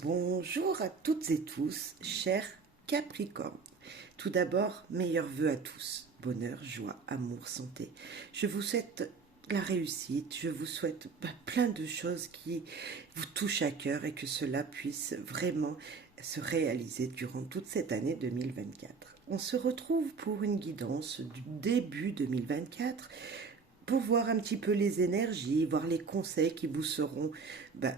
Bonjour à toutes et tous, chers Capricornes. Tout d'abord, meilleurs vœux à tous. Bonheur, joie, amour, santé. Je vous souhaite la réussite, je vous souhaite plein de choses qui vous touchent à cœur et que cela puisse vraiment se réaliser durant toute cette année 2024. On se retrouve pour une guidance du début 2024 pour voir un petit peu les énergies, voir les conseils qui vous seront bah,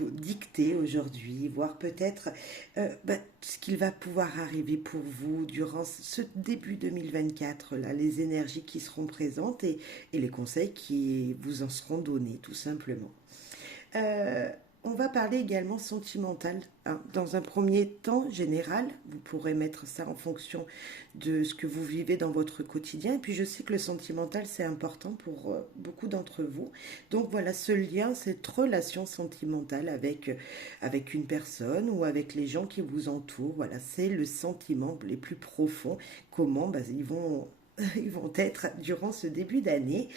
dictés aujourd'hui, voir peut-être ce qu'il va pouvoir arriver pour vous durant ce début 2024, là, les énergies qui seront présentes et les conseils qui vous en seront donnés, tout simplement. Euh, on va parler également sentimental, hein. Dans un premier temps général, vous pourrez mettre ça en fonction de ce que vous vivez dans votre quotidien. Et puis je sais que le sentimental, c'est important pour beaucoup d'entre vous. Donc voilà, ce lien, cette relation sentimentale avec une personne ou avec les gens qui vous entourent, voilà, c'est le sentiment les plus profonds. Comment ils vont être durant ce début d'année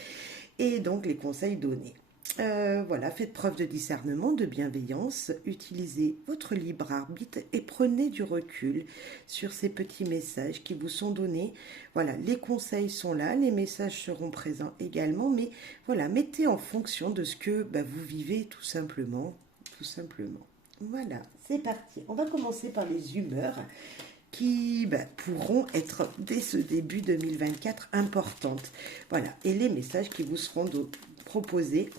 et donc les conseils donnés. Voilà, faites preuve de discernement, de bienveillance, utilisez votre libre arbitre et prenez du recul sur ces petits messages qui vous sont donnés. Voilà, les conseils sont là, les messages seront présents également, mais voilà, mettez en fonction de ce que vous vivez tout simplement, tout simplement. Voilà, c'est parti. On va commencer par les humeurs qui pourront être dès ce début 2024 importantes. Voilà, et les messages qui vous seront proposés,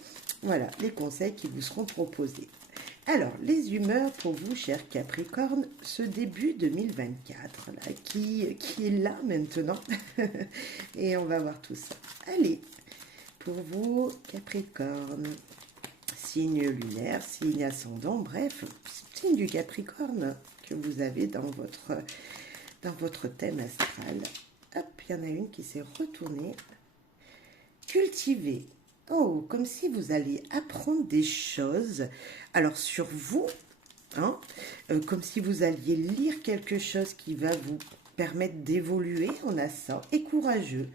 voilà, les conseils qui vous seront proposés. Alors, les humeurs pour vous, chers Capricorne, ce début 2024, là, qui est là maintenant. Et on va voir tout ça. Allez, pour vous, Capricorne, signe lunaire, signe ascendant, bref, signe du Capricorne que vous avez dans votre thème astral. Hop, il y en a une qui s'est retournée. Cultiver. Oh, comme si vous alliez apprendre des choses. Alors, sur vous, hein, comme si vous alliez lire quelque chose qui va vous permettre d'évoluer. On a ça. Et courageux.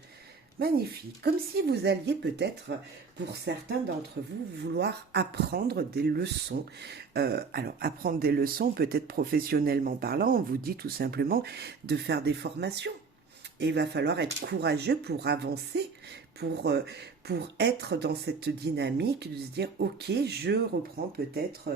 Magnifique. Comme si vous alliez peut-être, pour certains d'entre vous, vouloir apprendre des leçons. Alors, apprendre des leçons, peut-être professionnellement parlant, on vous dit tout simplement de faire des formations. Et il va falloir être courageux pour avancer, pour être dans cette dynamique de se dire, ok, je reprends peut-être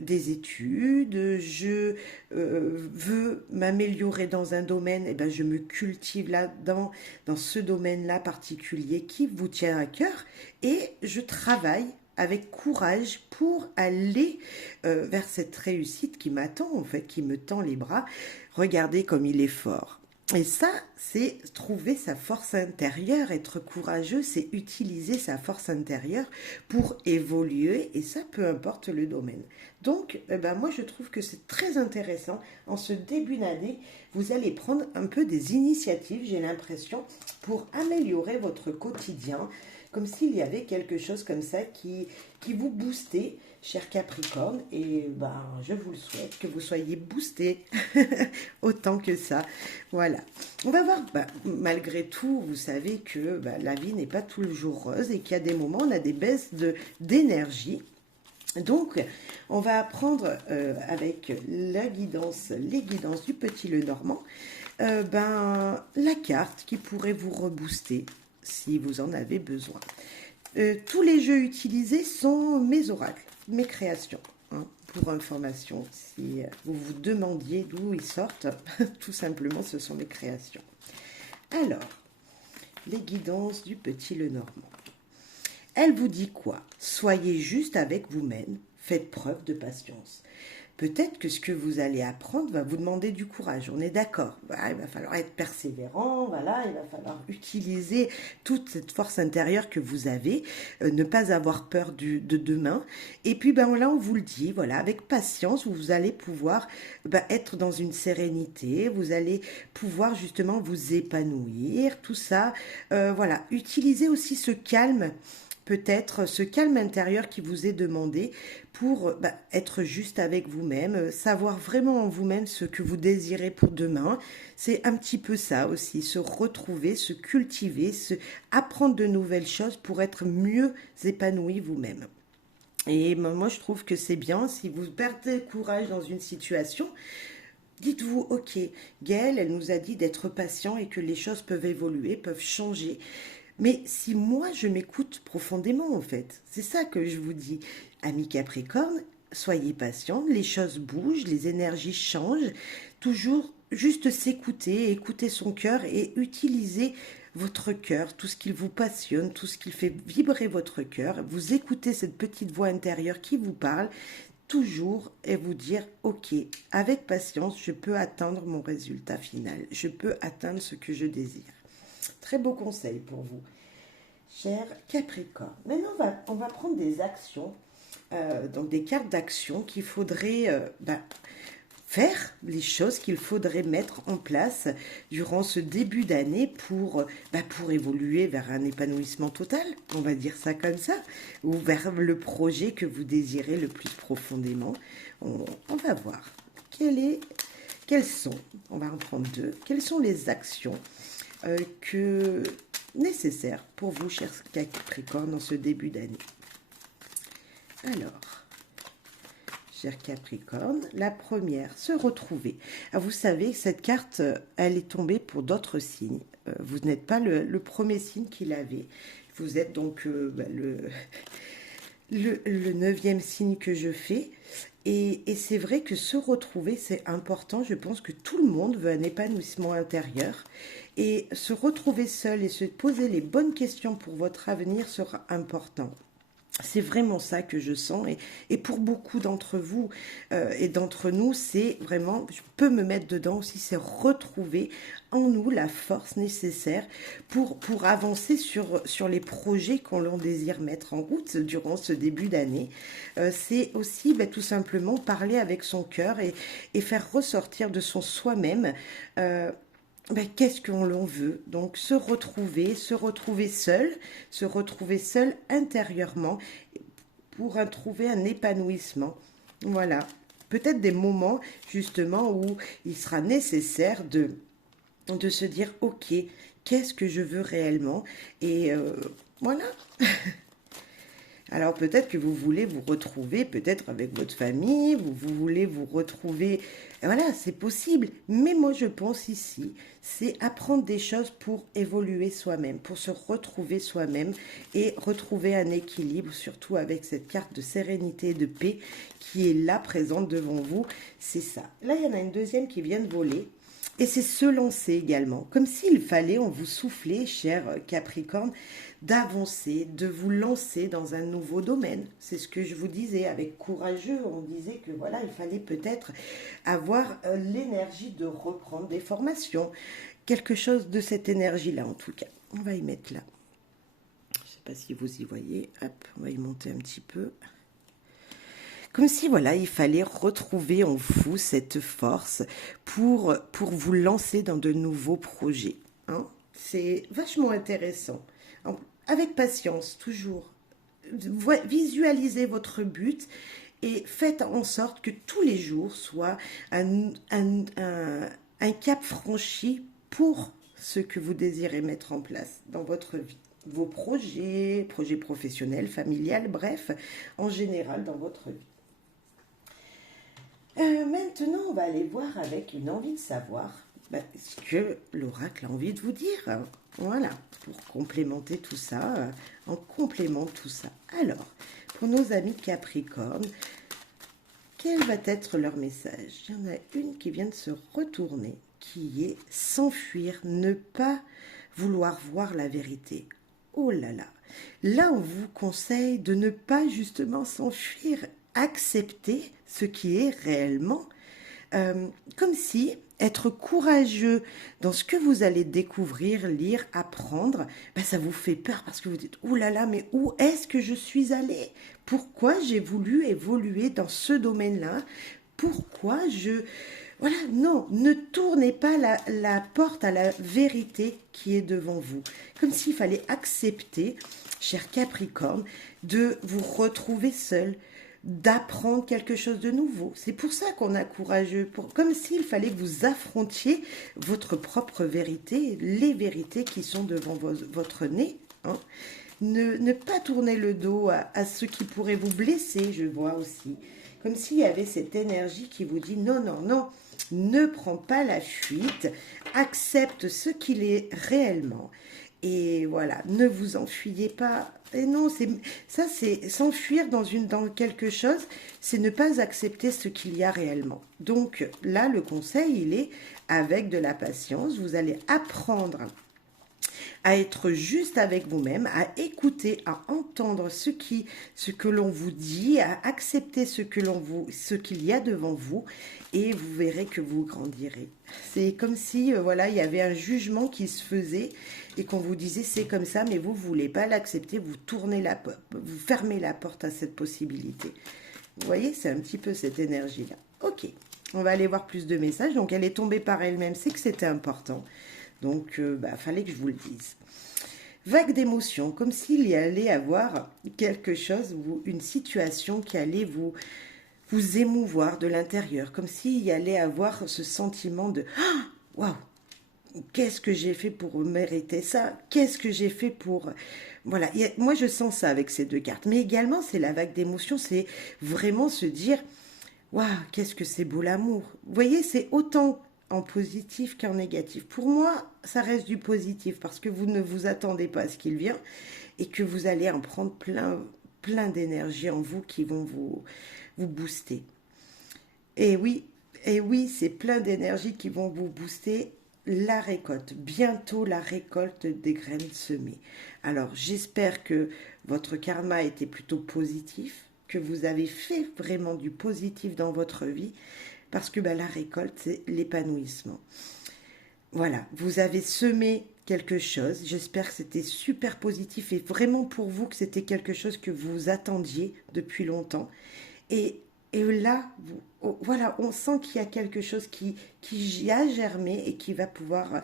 des études, je veux m'améliorer dans un domaine, et ben je me cultive là-dedans, dans ce domaine-là particulier qui vous tient à cœur, et je travaille avec courage pour aller vers cette réussite qui m'attend, en fait, qui me tend les bras. Regardez comme il est fort. Et ça, c'est trouver sa force intérieure, être courageux, c'est utiliser sa force intérieure pour évoluer, et ça, peu importe le domaine. Donc, moi, je trouve que c'est très intéressant. En ce début d'année, vous allez prendre un peu des initiatives, j'ai l'impression, pour améliorer votre quotidien, comme s'il y avait quelque chose comme ça qui vous boostait, cher Capricorne, et je vous le souhaite, que vous soyez boosté autant que ça. Voilà. On va voir, malgré tout, vous savez que la vie n'est pas toujours rose et qu'il y a des moments, on a des baisses d'énergie. Donc, on va apprendre avec les guidances du petit Lenormand, la carte qui pourrait vous rebooster si vous en avez besoin. Tous les jeux utilisés sont mes oracles, mes créations. Hein, pour information, si vous vous demandiez d'où ils sortent, tout simplement, ce sont mes créations. Alors, les guidances du petit Lenormand. Elle vous dit quoi? Soyez juste avec vous-même, faites preuve de patience. Peut-être que ce que vous allez apprendre va vous demander du courage, on est d'accord. Il va falloir être persévérant, voilà, il va falloir utiliser toute cette force intérieure que vous avez, ne pas avoir peur de demain. Et puis là, on vous le dit, voilà, avec patience, vous allez pouvoir être dans une sérénité, vous allez pouvoir justement vous épanouir, tout ça. Voilà, utilisez aussi ce calme, peut-être ce calme intérieur qui vous est demandé pour être juste avec vous-même, savoir vraiment en vous-même ce que vous désirez pour demain. C'est un petit peu ça aussi, se retrouver, se cultiver, apprendre de nouvelles choses pour être mieux épanoui vous-même. Et moi, je trouve que c'est bien, si vous perdez courage dans une situation, dites-vous, ok, Gaëlle, elle nous a dit d'être patient et que les choses peuvent évoluer, peuvent changer. Mais si moi, je m'écoute profondément, en fait, c'est ça que je vous dis. Amis Capricorne, soyez patient, les choses bougent, les énergies changent. Toujours juste s'écouter, écouter son cœur et utiliser votre cœur, tout ce qui vous passionne, tout ce qui fait vibrer votre cœur. Vous écoutez cette petite voix intérieure qui vous parle toujours et vous dire, ok, avec patience, je peux atteindre mon résultat final. Je peux atteindre ce que je désire. Très beau conseil pour vous, cher Capricorne. Maintenant, on va prendre des actions, donc des cartes d'action qu'il faudrait faire, les choses qu'il faudrait mettre en place durant ce début d'année pour évoluer vers un épanouissement total, on va dire ça comme ça, ou vers le projet que vous désirez le plus profondément. On va voir quelles sont, on va en prendre deux, quelles sont les actions nécessaires pour vous, chers Capricorne, dans ce début d'année. Alors, cher Capricorne, la première, se retrouver. Alors, vous savez que cette carte, elle est tombée pour d'autres signes. Vous n'êtes pas le premier signe qui l'avait. Vous êtes donc le neuvième signe que je fais. Et c'est vrai que se retrouver, c'est important. Je pense que tout le monde veut un épanouissement intérieur. Et se retrouver seul et se poser les bonnes questions pour votre avenir sera important. C'est vraiment ça que je sens et pour beaucoup d'entre vous et d'entre nous, c'est vraiment, je peux me mettre dedans aussi, c'est retrouver en nous la force nécessaire pour avancer sur les projets qu'on l'on désire mettre en route durant ce début d'année. C'est aussi tout simplement parler avec son cœur et faire ressortir de son soi-même qu'est-ce qu'on l'on veut. Donc se retrouver se retrouver seul intérieurement pour trouver un épanouissement. Voilà. Peut-être des moments justement où il sera nécessaire de se dire ok, qu'est-ce que je veux réellement et voilà. Alors peut-être que vous voulez vous retrouver peut-être avec votre famille, vous voulez vous retrouver, voilà, c'est possible. Mais moi je pense ici, c'est apprendre des choses pour évoluer soi-même, pour se retrouver soi-même et retrouver un équilibre, surtout avec cette carte de sérénité et de paix qui est là présente devant vous. C'est ça. Là il y en a une deuxième qui vient de voler. Et c'est se lancer également, comme s'il fallait, on vous soufflait, cher Capricorne, d'avancer, de vous lancer dans un nouveau domaine. C'est ce que je vous disais, avec courageux, on disait que voilà, il fallait peut-être avoir l'énergie de reprendre des formations, quelque chose de cette énergie-là en tout cas. On va y mettre là. Je ne sais pas si vous y voyez, hop, on va y monter un petit peu. Comme si, voilà, il fallait retrouver en vous cette force pour vous lancer dans de nouveaux projets. Hein. C'est vachement intéressant. Avec patience, toujours. Visualisez votre but et faites en sorte que tous les jours soient un cap franchi pour ce que vous désirez mettre en place dans votre vie. Vos projets professionnels, familiales, bref, en général dans votre vie. Maintenant, on va aller voir avec une envie de savoir ce que l'oracle a envie de vous dire. Voilà, pour complémenter tout ça, en complément de tout ça. Alors, pour nos amis Capricorne, quel va être leur message? Il y en a une qui vient de se retourner, qui est s'enfuir, ne pas vouloir voir la vérité. Oh là là, là on vous conseille de ne pas justement s'enfuir, accepter ce qui est réellement, comme si être courageux dans ce que vous allez découvrir, lire, apprendre, ça vous fait peur parce que vous dites « Oh là là, mais où est-ce que je suis allée? Pourquoi j'ai voulu évoluer dans ce domaine-là? Pourquoi je... » Voilà, non, ne tournez pas la porte à la vérité qui est devant vous. Comme s'il fallait accepter, cher Capricorne, de vous retrouver seul, d'apprendre quelque chose de nouveau. C'est pour ça qu'on a courageux, comme s'il fallait que vous affrontiez votre propre vérité, les vérités qui sont devant votre nez. Hein. ne pas tourner le dos à ce qui pourrait vous blesser, je vois aussi. Comme s'il y avait cette énergie qui vous dit non, non, non, ne prends pas la fuite, accepte ce qu'il est réellement. Et voilà, ne vous enfuyez pas. Et non, c'est s'enfuir dans quelque chose, c'est ne pas accepter ce qu'il y a réellement. Donc là, le conseil, il est avec de la patience, vous allez apprendre à être juste avec vous-même, à écouter, à entendre ce que l'on vous dit, à accepter ce qu'il y a devant vous, et vous verrez que vous grandirez. C'est comme si, voilà, il y avait un jugement qui se faisait et qu'on vous disait c'est comme ça, mais vous voulez pas l'accepter, vous vous fermez la porte à cette possibilité. Vous voyez, c'est un petit peu cette énergie-là. Ok, on va aller voir plus de messages. Donc, elle est tombée par elle-même, c'est que c'était important. Donc, fallait que je vous le dise. Vague d'émotions, comme s'il y allait avoir quelque chose, une situation qui allait vous émouvoir de l'intérieur, comme s'il y allait avoir ce sentiment de ah, waouh, qu'est-ce que j'ai fait pour mériter ça? Qu'est-ce que j'ai fait pour... Voilà, moi je sens ça avec ces deux cartes. Mais également, c'est la vague d'émotions, c'est vraiment se dire waouh, qu'est-ce que c'est beau l'amour. Vous voyez, c'est autant en positif qu'en négatif. Pour moi, ça reste du positif parce que vous ne vous attendez pas à ce qu'il vient et que vous allez en prendre plein d'énergie en vous qui vont vous booster. Et oui, c'est plein d'énergie qui vont vous booster la récolte. Bientôt la récolte des graines semées. Alors, j'espère que votre karma était plutôt positif, que vous avez fait vraiment du positif dans votre vie, parce que la récolte, c'est l'épanouissement. Voilà, vous avez semé quelque chose. J'espère que c'était super positif et vraiment pour vous que c'était quelque chose que vous attendiez depuis longtemps. Et là, voilà, on sent qu'il y a quelque chose qui a germé et qui va pouvoir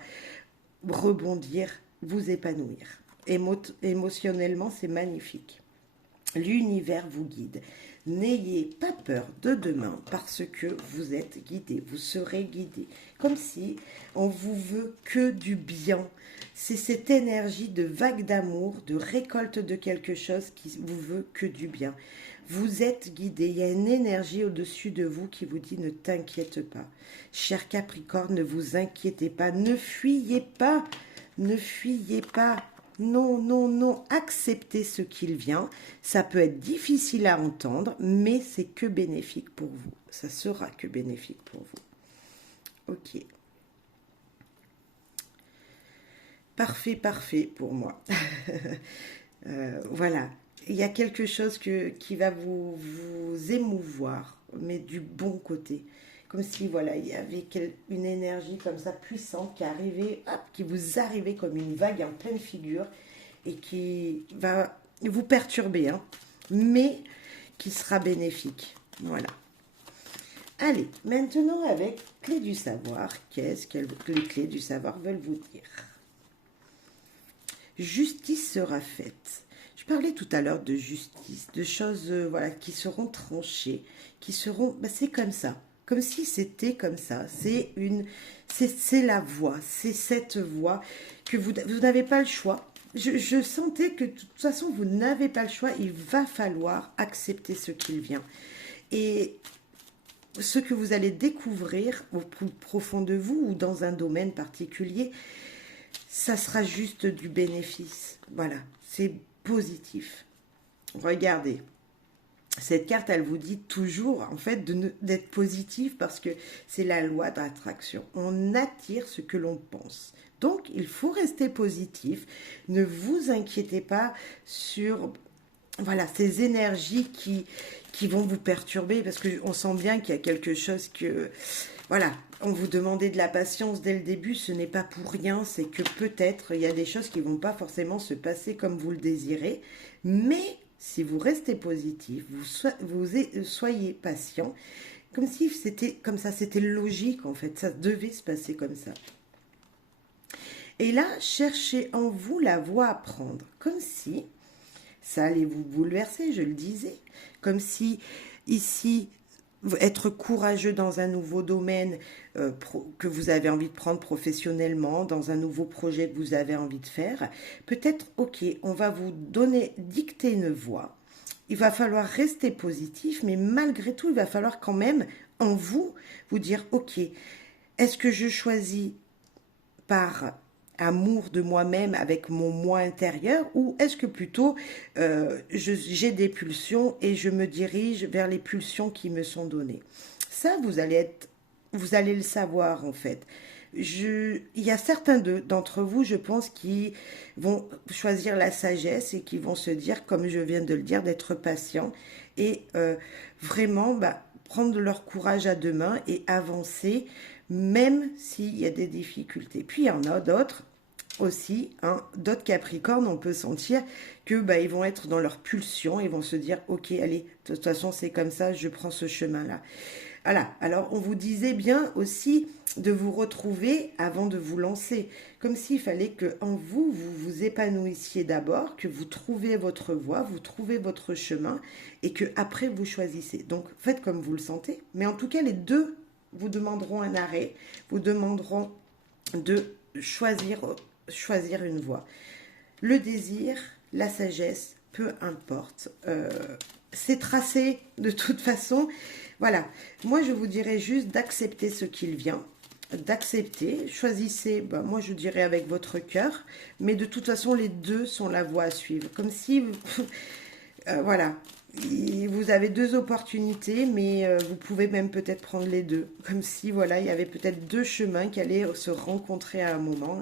rebondir, vous épanouir. Émotionnellement, c'est magnifique. L'univers vous guide. N'ayez pas peur de demain parce que vous êtes guidé, vous serez guidé. Comme si on vous veut que du bien. C'est cette énergie de vague d'amour, de récolte de quelque chose qui vous veut que du bien. Vous êtes guidé, il y a une énergie au-dessus de vous qui vous dit ne t'inquiète pas. Cher Capricorne, ne vous inquiétez pas, ne fuyez pas, ne fuyez pas. Non, non, non, acceptez ce qu'il vient. Ça peut être difficile à entendre, mais c'est que bénéfique pour vous. Ça sera que bénéfique pour vous. Ok. Parfait, parfait pour moi. Voilà. Il y a quelque chose qui va vous émouvoir, mais du bon côté. Comme si, voilà, il y avait une énergie comme ça puissante qui arrivait, hop, qui vous arrivait comme une vague en pleine figure et qui va vous perturber, hein, mais qui sera bénéfique. Voilà. Allez, maintenant avec clé du savoir, qu'est-ce que les clés du savoir veulent vous dire? Justice sera faite. Je parlais tout à l'heure de justice, de choses voilà, qui seront tranchées, qui seront... c'est comme ça. Comme si c'était comme ça. C'est la voie. C'est cette voie que vous n'avez pas le choix. Je sentais que de toute façon, vous n'avez pas le choix. Il va falloir accepter ce qu'il vient. Et ce que vous allez découvrir au plus profond de vous ou dans un domaine particulier, ça sera juste du bénéfice. Voilà, c'est positif. Regardez, cette carte, elle vous dit toujours, en fait, d'être positif parce que c'est la loi d'attraction. On attire ce que l'on pense. Donc, il faut rester positif. Ne vous inquiétez pas sur, voilà, ces énergies qui vont vous perturber parce qu'on sent bien qu'il y a quelque chose que... Voilà, on vous demandait de la patience dès le début, ce n'est pas pour rien, c'est que peut-être il y a des choses qui ne vont pas forcément se passer comme vous le désirez, mais si vous restez positif, soyez patient, comme si c'était comme ça, c'était logique en fait, ça devait se passer comme ça. Et là, cherchez en vous la voie à prendre, comme si ça allait vous bouleverser, je le disais, comme si ici être courageux dans un nouveau domaine que vous avez envie de prendre professionnellement, dans un nouveau projet que vous avez envie de faire, peut-être, ok, on va vous donner, dicter une voie. Il va falloir rester positif, mais malgré tout, il va falloir quand même, en vous, vous dire, ok, est-ce que je choisis par amour de moi-même avec mon moi intérieur ou est-ce que plutôt j'ai des pulsions et je me dirige vers les pulsions qui me sont données. Ça, vous allez le savoir en fait. Il y a certains d'entre vous, je pense, qui vont choisir la sagesse et qui vont se dire, comme je viens de le dire, d'être patient et vraiment prendre leur courage à deux mains et avancer, même s'il y a des difficultés. Puis il y en a d'autres aussi, hein, d'autres Capricornes, on peut sentir que ils vont être dans leur pulsion, ils vont se dire, ok, allez, de toute façon c'est comme ça, je prends ce chemin-là. Voilà, alors on vous disait bien aussi de vous retrouver avant de vous lancer, comme s'il fallait que en vous, vous vous épanouissiez d'abord, que vous trouviez votre voie, vous trouvez votre chemin, et que après vous choisissez. Donc faites comme vous le sentez, mais en tout cas les deux vous demanderont un arrêt, vous demanderont de choisir une voie. Le désir, la sagesse, peu importe. C'est tracé de toute façon. Voilà. Moi, je vous dirais juste d'accepter ce qu'il vient, d'accepter. Choisissez, moi, je dirais avec votre cœur, mais de toute façon, les deux sont la voie à suivre. Comme si, voilà, vous avez deux opportunités, mais vous pouvez même peut-être prendre les deux. Comme si, voilà, il y avait peut-être deux chemins qui allaient se rencontrer à un moment,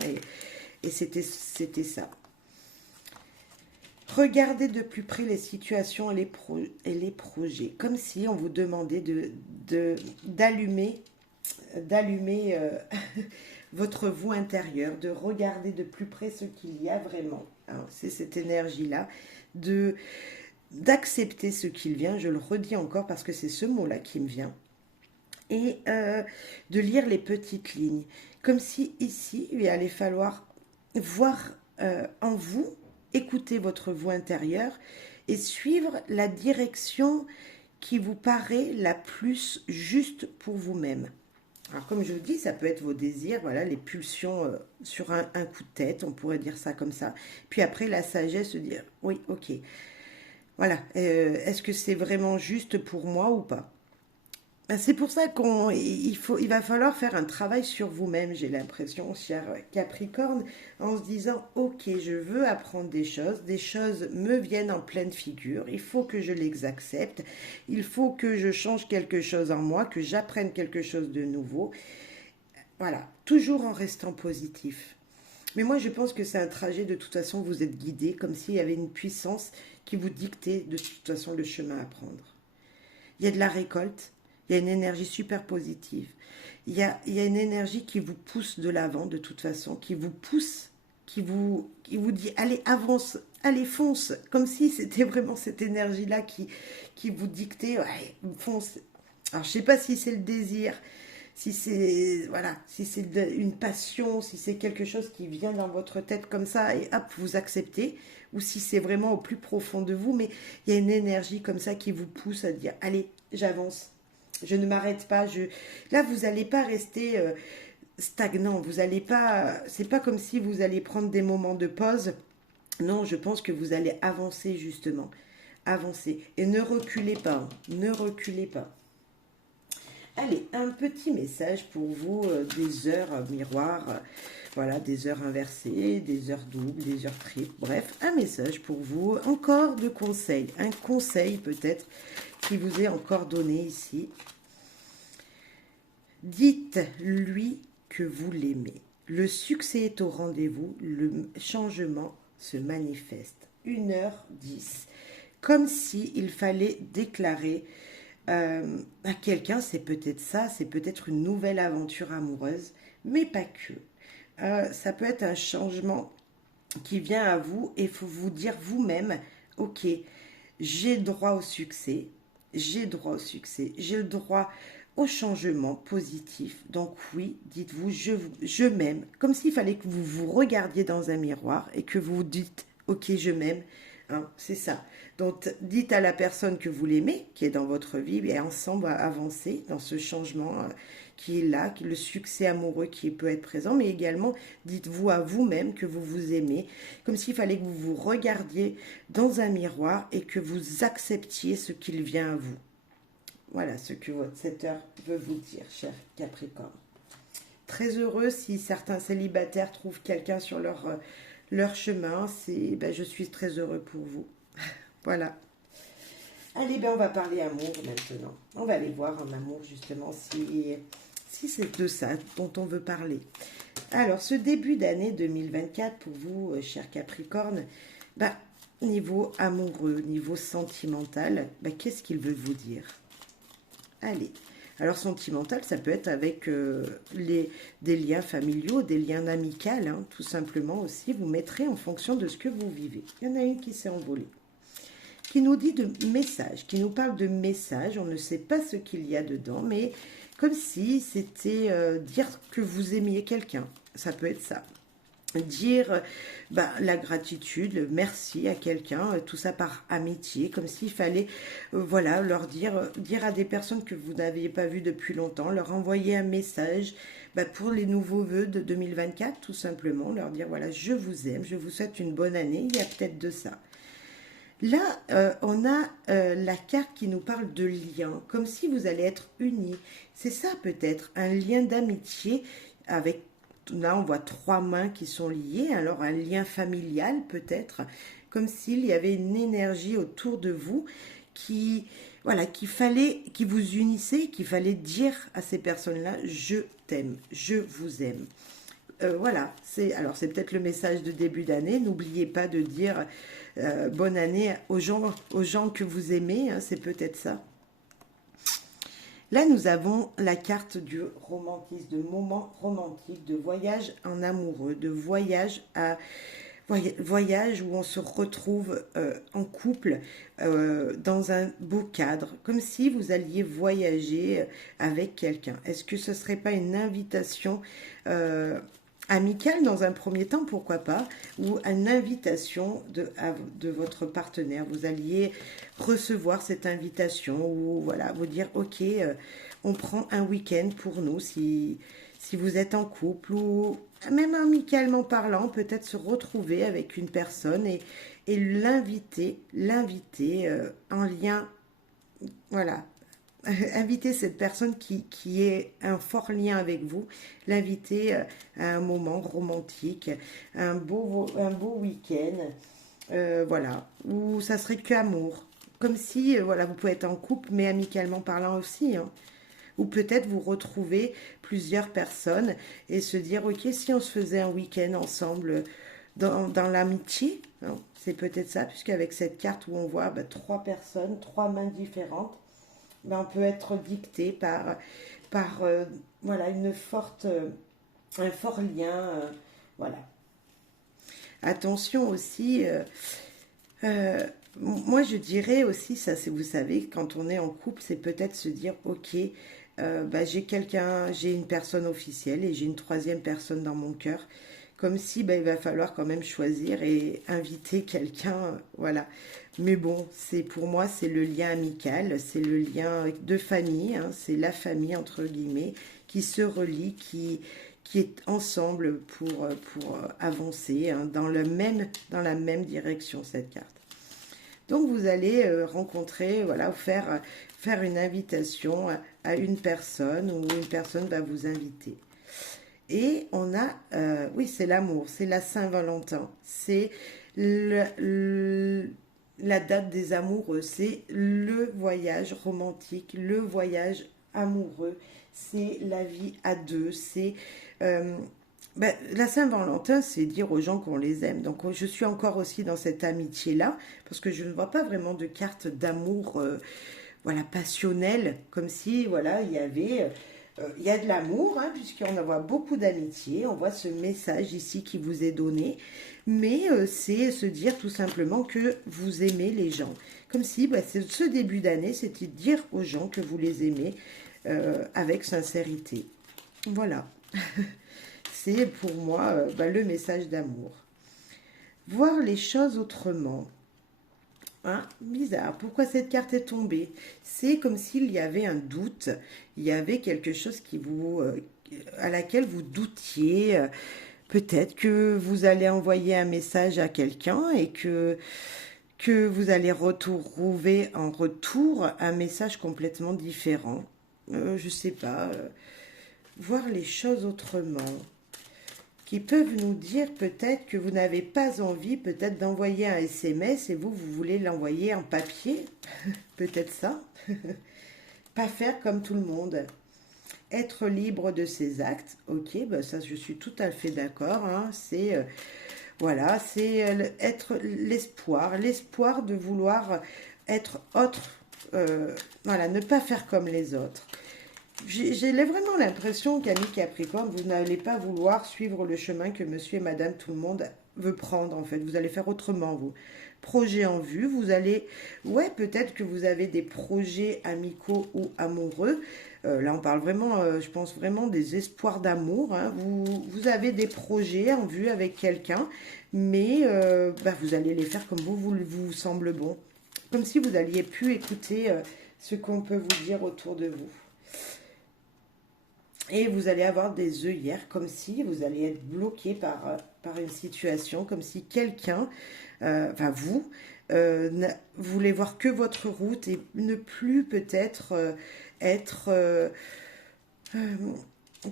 et c'était ça. Regardez de plus près les situations et les projets, comme si on vous demandait d'allumer votre vous intérieur, de regarder de plus près ce qu'il y a vraiment. C'est cette énergie-là, d'accepter ce qu'il vient, je le redis encore parce que c'est ce mot-là qui me vient, et de lire les petites lignes, comme si ici, il allait falloir voir en vous, écouter votre voix intérieure et suivre la direction qui vous paraît la plus juste pour vous-même. Alors comme je vous dis, ça peut être vos désirs, voilà, les pulsions sur un coup de tête, on pourrait dire ça comme ça. Puis après la sagesse, se dire, oui, ok, voilà, est-ce que c'est vraiment juste pour moi ou pas? C'est pour ça il va falloir faire un travail sur vous-même, j'ai l'impression, cher Capricorne, en se disant, ok, je veux apprendre des choses me viennent en pleine figure, il faut que je les accepte, il faut que je change quelque chose en moi, que j'apprenne quelque chose de nouveau. Voilà, toujours en restant positif. Mais moi, je pense que c'est un trajet, de toute façon, vous êtes guidé, comme s'il y avait une puissance qui vous dictait de toute façon le chemin à prendre. Il y a de la récolte, il y a une énergie super positive. Il y a une énergie qui vous pousse de l'avant de toute façon, qui vous pousse, qui vous dit allez, avance, allez, fonce. Comme si c'était vraiment cette énergie-là qui vous dictait, ouais, fonce. Alors je ne sais pas si c'est le désir, si c'est voilà, si c'est une passion, si c'est quelque chose qui vient dans votre tête comme ça et hop, vous acceptez, ou si c'est vraiment au plus profond de vous, mais il y a une énergie comme ça qui vous pousse à dire allez, j'avance, je ne m'arrête pas, là vous n'allez pas rester stagnant, vous allez pas, c'est pas comme si vous allez prendre des moments de pause. Non, je pense que vous allez avancer justement, avancer et ne reculez pas, hein, ne reculez pas. Allez, un petit message pour vous, des heures miroirs, voilà, des heures inversées, des heures doubles, des heures triples, bref, un message pour vous, encore de conseils, un conseil peut-être qui vous est encore donné ici. Dites-lui que vous l'aimez. Le succès est au rendez-vous, le changement se manifeste. 1h10, comme s'il fallait déclarer à quelqu'un, c'est peut-être ça, c'est peut-être une nouvelle aventure amoureuse, mais pas que. Ça peut être un changement qui vient à vous et il faut vous dire vous-même, ok, j'ai droit au succès, j'ai droit au succès, j'ai le droit au changement positif. Donc oui, dites-vous, je m'aime, comme s'il fallait que vous vous regardiez dans un miroir et que vous vous dites, ok, je m'aime, hein, c'est ça. Donc, dites à la personne que vous l'aimez, qui est dans votre vie, et ensemble avancer dans ce changement qui est là, le succès amoureux qui peut être présent, mais également dites-vous à vous-même que vous vous aimez, comme s'il fallait que vous vous regardiez dans un miroir et que vous acceptiez ce qu'il vient à vous. Voilà ce que votre 7 heures veut vous dire, cher Capricorne. Très heureux si certains célibataires trouvent quelqu'un sur leur chemin. Ben, je suis très heureux pour vous. Voilà. Allez, ben on va parler amour maintenant. On va aller voir en amour justement si c'est de ça dont on veut parler. Alors, ce début d'année 2024 pour vous, cher Capricorne, ben, niveau amoureux, niveau sentimental, ben, qu'est-ce qu'il veut vous dire? Allez. Alors, sentimental, ça peut être avec des liens familiaux, des liens amicaux, hein, tout simplement aussi. Vous mettrez en fonction de ce que vous vivez. Il y en a une qui s'est envolée, qui nous dit de messages, qui nous parle de messages. On ne sait pas ce qu'il y a dedans, mais comme si c'était dire que vous aimiez quelqu'un. Ça peut être ça. Dire la gratitude, le merci à quelqu'un, tout ça par amitié, comme s'il fallait voilà, leur dire à des personnes que vous n'aviez pas vues depuis longtemps, leur envoyer un message pour les nouveaux vœux de 2024, tout simplement, leur dire voilà, je vous aime, je vous souhaite une bonne année, il y a peut-être de ça. Là, on a la carte qui nous parle de lien, comme si vous allez être unis. C'est ça peut-être, un lien d'amitié avec, là on voit 3 mains qui sont liées, alors un lien familial peut-être, comme s'il y avait une énergie autour de vous qui, voilà, qui vous unissait, qu'il fallait dire à ces personnes-là, je t'aime, je vous aime. Voilà, c'est peut-être le message de début d'année. N'oubliez pas de dire bonne année aux gens que vous aimez, hein, c'est peut-être ça. Là, nous avons la carte du romantisme, de moment romantique, de voyage en amoureux, de voyage où on se retrouve en couple dans un beau cadre, comme si vous alliez voyager avec quelqu'un. Est-ce que ce ne serait pas une invitation amicale dans un premier temps, pourquoi pas, ou une invitation de votre partenaire. Vous alliez recevoir cette invitation ou voilà, vous dire ok, on prend un week-end pour nous si vous êtes en couple ou même amicalement parlant, peut-être se retrouver avec une personne et l'inviter en lien, voilà, inviter cette personne qui est un fort lien avec vous, l'inviter à un moment romantique, un beau week-end, voilà, où ça serait que amour. Comme si, voilà, vous pouvez être en couple, mais amicalement parlant aussi, hein. Ou peut-être vous retrouver plusieurs personnes et se dire, ok, si on se faisait un week-end ensemble dans l'amitié, hein, c'est peut-être ça, puisqu'avec cette carte où on voit 3 personnes, 3 mains différentes, on peut être dicté par voilà, un fort lien. Voilà. Attention aussi, moi je dirais aussi, ça c'est, vous savez, quand on est en couple, c'est peut-être se dire, ok, j'ai une personne officielle et j'ai une 3e personne dans mon cœur. Comme si il va falloir quand même choisir et inviter quelqu'un, voilà. Mais bon, pour moi, c'est le lien amical, c'est le lien de famille, hein, c'est la famille, entre guillemets, qui se relie, qui est ensemble pour avancer hein, dans la même direction, cette carte. Donc, vous allez rencontrer, voilà, faire une invitation à une personne ou une personne va vous inviter. Et on a, oui, c'est l'amour, c'est la Saint-Valentin, c'est la date des amoureux, c'est le voyage romantique, le voyage amoureux, c'est la vie à deux, c'est... la Saint-Valentin, c'est dire aux gens qu'on les aime. Donc je suis encore aussi dans cette amitié-là, parce que je ne vois pas vraiment de carte d'amour voilà, passionnelle, comme si voilà, il y avait... il y a de l'amour, hein, puisqu'on en voit beaucoup d'amitié, on voit ce message ici qui vous est donné, mais c'est se dire tout simplement que vous aimez les gens. Comme si ce début d'année, c'était dire aux gens que vous les aimez avec sincérité. Voilà, c'est pour moi le message d'amour. Voir les choses autrement. Hein, bizarre. Pourquoi cette carte est tombée? C'est comme s'il y avait un doute. Il y avait quelque chose qui vous, à laquelle vous doutiez. Peut-être que vous allez envoyer un message à quelqu'un et que vous allez retrouver en retour un message complètement différent. Je sais pas. Voir les choses autrement. Qui peuvent nous dire peut-être que vous n'avez pas envie peut-être d'envoyer un SMS et vous voulez l'envoyer en papier. Peut-être ça. Pas faire comme tout le monde. Être libre de ses actes. Ok, bah ça je suis tout à fait d'accord. Hein. C'est voilà, c'est être l'espoir de vouloir être autre. Voilà, ne pas faire comme les autres. J'ai vraiment l'impression qu'Ami Capricorne, vous n'allez pas vouloir suivre le chemin que monsieur et madame tout le monde veut prendre en fait. Vous allez faire autrement vous. Projet en vue, vous allez... Ouais, peut-être que vous avez des projets amicaux ou amoureux. Là, on parle vraiment, je pense vraiment des espoirs d'amour. Hein. Vous avez des projets en vue avec quelqu'un, mais bah, vous allez les faire comme vous semble bon. Comme si vous alliez pu écouter ce qu'on peut vous dire autour de vous. Et vous allez avoir des œillères, comme si vous allez être bloqué par une situation, comme si quelqu'un, enfin vous, voulez voir que votre route et ne plus peut-être être,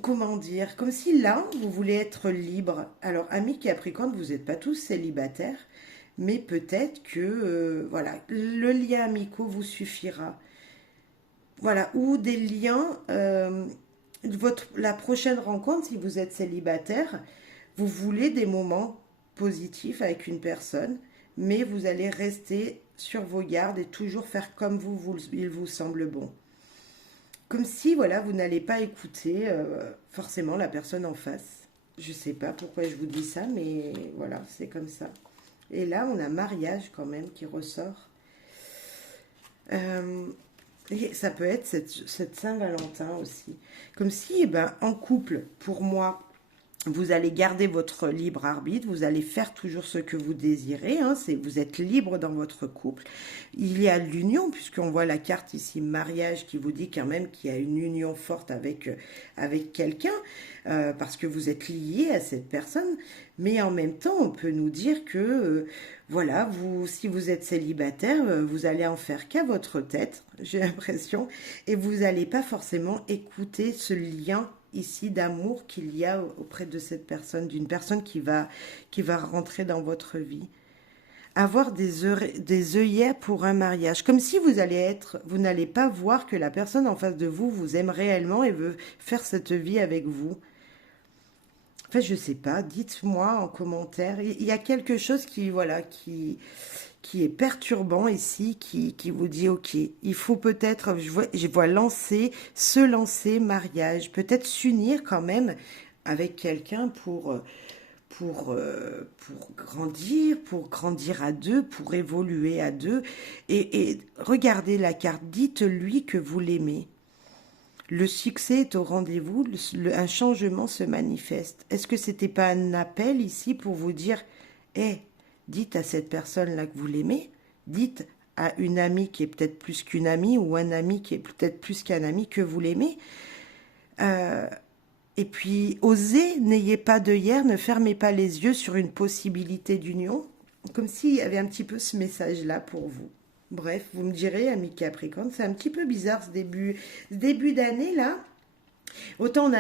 comment dire, comme si là, vous voulez être libre. Alors, amis Capricorne, vous n'êtes pas tous célibataires, mais peut-être que, voilà, le lien amicaux vous suffira. Voilà, ou des liens... la prochaine rencontre, si vous êtes célibataire, vous voulez des moments positifs avec une personne, mais vous allez rester sur vos gardes et toujours faire comme il vous semble bon. Comme si, voilà, vous n'allez pas écouter forcément la personne en face. Je ne sais pas pourquoi je vous dis ça, mais voilà, c'est comme ça. Et là, on a mariage quand même qui ressort. Et ça peut être cette Saint-Valentin aussi. Comme si, eh ben, en couple, pour moi, vous allez garder votre libre arbitre, vous allez faire toujours ce que vous désirez, hein, vous êtes libre dans votre couple. Il y a l'union, puisqu'on voit la carte ici, mariage, qui vous dit quand même qu'il y a une union forte avec quelqu'un, parce que vous êtes lié à cette personne. Mais en même temps, on peut nous dire que, voilà, si vous êtes célibataire, vous allez en faire qu'à votre tête, j'ai l'impression, et vous n'allez pas forcément écouter ce lien ici d'amour qu'il y a auprès de cette personne, d'une personne qui va rentrer dans votre vie. Avoir des œillères pour un mariage, comme si vous n'allez pas voir que la personne en face de vous vous aime réellement et veut faire cette vie avec vous. En fait, je sais pas, dites-moi en commentaire. Il y a quelque chose voilà, qui est perturbant ici, qui vous dit, ok, il faut peut-être, je vois se lancer, mariage, peut-être s'unir quand même avec quelqu'un pour grandir à deux, pour évoluer à deux. Et regardez la carte, dites-lui que vous l'aimez. Le succès est au rendez-vous, un changement se manifeste. Est-ce que c'était pas un appel ici pour vous dire, hé, dites à cette personne-là que vous l'aimez, dites à une amie qui est peut-être plus qu'une amie ou un ami qui est peut-être plus qu'un ami que vous l'aimez. Et puis, osez, n'ayez pas d'œillères, ne fermez pas les yeux sur une possibilité d'union, comme s'il y avait un petit peu ce message-là pour vous. Bref, vous me direz, ami Capricorne, c'est un petit peu bizarre ce début d'année là. Autant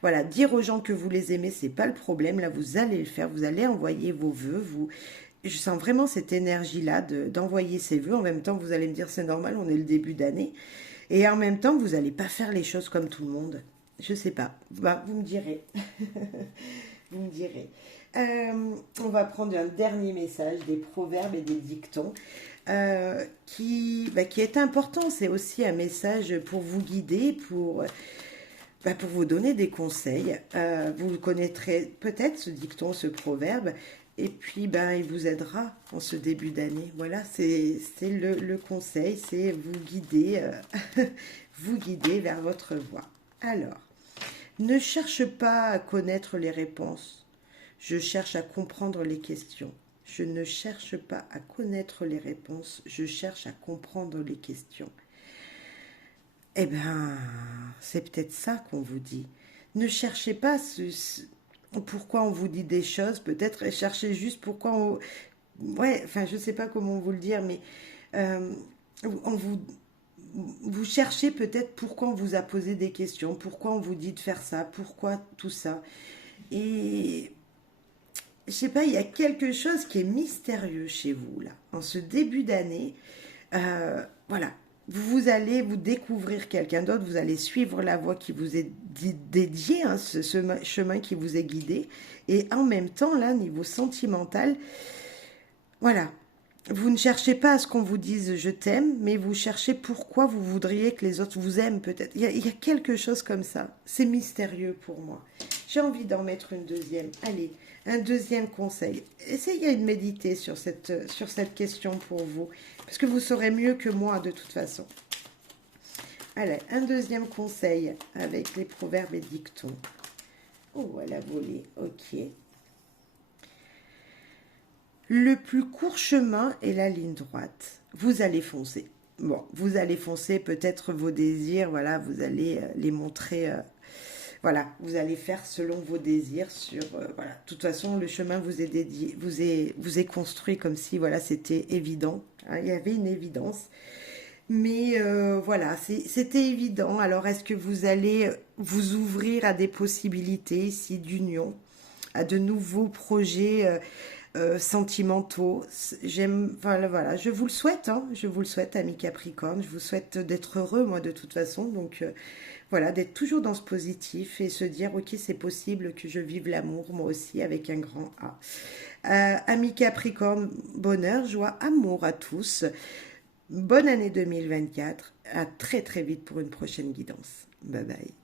voilà, dire aux gens que vous les aimez, c'est pas le problème. Là, vous allez le faire, vous allez envoyer vos vœux. Je sens vraiment cette énergie-là d'envoyer ces vœux. En même temps, vous allez me dire, c'est normal, on est le début d'année. Et en même temps, vous n'allez pas faire les choses comme tout le monde. Je sais pas. Bah, vous me direz. Vous me direz. On va prendre un dernier message des proverbes et des dictons qui est important. C'est aussi un message pour vous guider, pour vous donner des conseils. Vous connaîtrez peut-être ce dicton, ce proverbe, et puis il vous aidera en ce début d'année. Voilà, c'est le conseil, c'est vous guider, vous guider vers votre voie. Alors, ne cherche pas à connaître les réponses. Je cherche à comprendre les questions. Je ne cherche pas à connaître les réponses, je cherche à comprendre les questions. Eh bien, c'est peut-être ça qu'on vous dit. Ne cherchez pas pourquoi on vous dit des choses, peut-être, et cherchez juste pourquoi on... Ouais, enfin, je ne sais pas comment vous le dire, mais euh, on vous, vous cherchez peut-être pourquoi on vous a posé des questions, pourquoi on vous dit de faire ça, pourquoi tout ça. Et je sais pas, il y a quelque chose qui est mystérieux chez vous, là. En ce début d'année, voilà. Vous allez vous découvrir quelqu'un d'autre, vous allez suivre la voie qui vous est dédiée, hein, ce chemin qui vous est guidé. Et en même temps, là, niveau sentimental, voilà. Vous ne cherchez pas à ce qu'on vous dise je t'aime, mais vous cherchez pourquoi vous voudriez que les autres vous aiment peut-être. Il y a quelque chose comme ça. C'est mystérieux pour moi. J'ai envie d'en mettre une deuxième. Allez, un deuxième conseil. Essayez de méditer sur cette question pour vous, parce que vous saurez mieux que moi de toute façon. Allez, un deuxième conseil avec les proverbes et dictons. Oh, elle a volé. Ok. Le plus court chemin est la ligne droite. Vous allez foncer. Bon, vous allez foncer peut-être vos désirs, voilà, vous allez les montrer, voilà, vous allez faire selon vos désirs voilà. De toute façon, le chemin vous est dédié, vous est construit comme si, voilà, c'était évident, hein, il y avait une évidence. Mais voilà, c'était évident. Alors, est-ce que vous allez vous ouvrir à des possibilités ici d'union, à de nouveaux projets sentimentaux? Voilà, voilà, je vous le souhaite, hein, je vous le souhaite, ami Capricorne. Je vous souhaite d'être heureux, moi, de toute façon. Donc, voilà, d'être toujours dans ce positif et se dire, ok, c'est possible que je vive l'amour, moi aussi, avec un grand A. Ami Capricorne, bonheur, joie, amour à tous. Bonne année 2024. À très très vite pour une prochaine guidance. Bye bye.